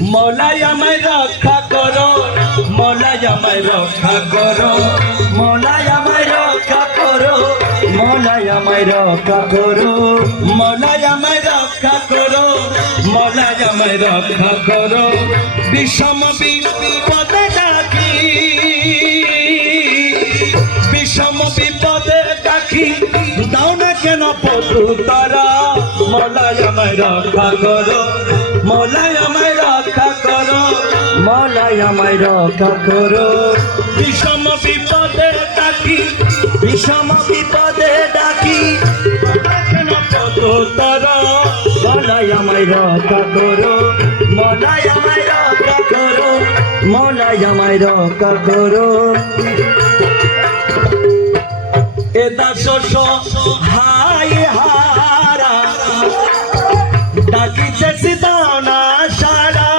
মলাই আমায় রক্ষা করো মলাই আমায় রক্ষা করো মলাই আমায় রক্ষা করো মলাই আমায় রক্ষা করো মলাই আমায় রক্ষা করো মলাই আমায় রক্ষা করো, বিষম বিপদে ডাকি, বিষম বিপদে ডাকি, দাও না কেন পশু তারা মলাই আমায় রক্ষা করো মলাই আমায় রক্ষা করো। মলাই আমায় রক্ষা করো। বিষম বিপদে ডাকি। বিষম বিপদে ডাকি। তারা মলাই আমায় রক্ষা করো। মলাই আমায় রক্ষা করো। মলাই আমায় রক্ষা করো। এদা শোষ হাই হারা ডাকিতে সিদানা সারা।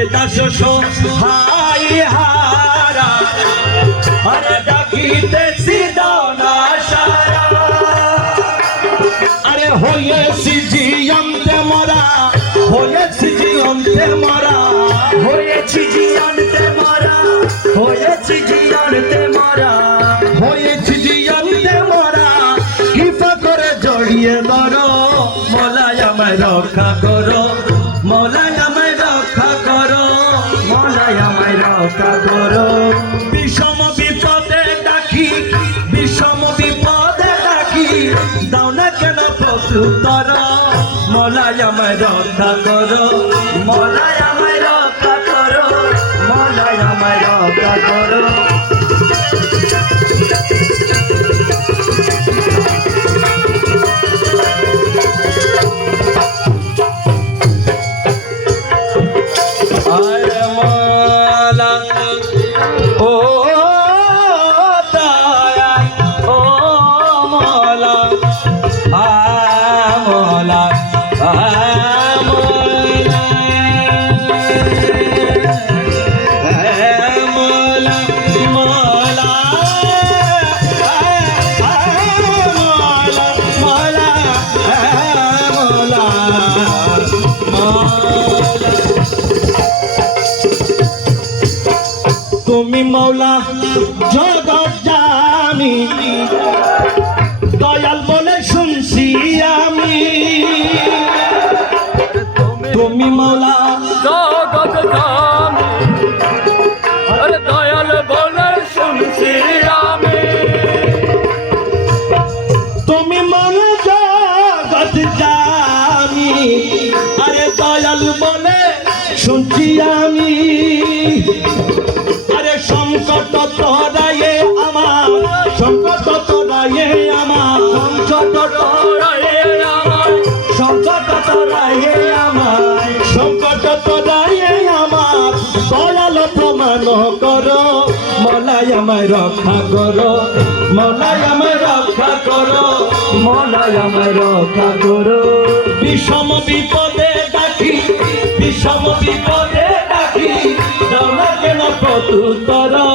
এদা শোষ হাই হারা। আরে ডাকিতে সিদানা সারা। আরে হয়েছি জিয়ন্তে মরা, হয়েছি জিয়ন্তে মরা। হয়েছি জিয়ন্তে মরা, হয়েছি জিয়ন্তে আমায় রক্ষা করো। মলাই আমায় রক্ষা করো। মলাই আমায় রক্ষা করো। বিষম বিপদে ডাকি, বিষম বিপদে ডাকি। দাও না কেন প্রত্যুত্তর মলাই আমায় রক্ষা করো। মলাই আমায় রক্ষা করো। মলাই আমায় জগৎ জানি দয়াল বলে শুনছি আমি। তুমি মৌলা জগৎ জানি আরে দয়াল বলে শুনছি আমি। তুমি মৌলা জগৎ জানি আরে দয়াল বলে শুনছি আমি। প্রমাণ করো। মলাই আমায় রক্ষা করো। মলাই আমায় রক্ষা করো। মলাই আমায় রক্ষা করো। বিষম বিপদে ডাকি, বিষম বিপদে ডাকি। দাও না কেন প্রত্যুত্তর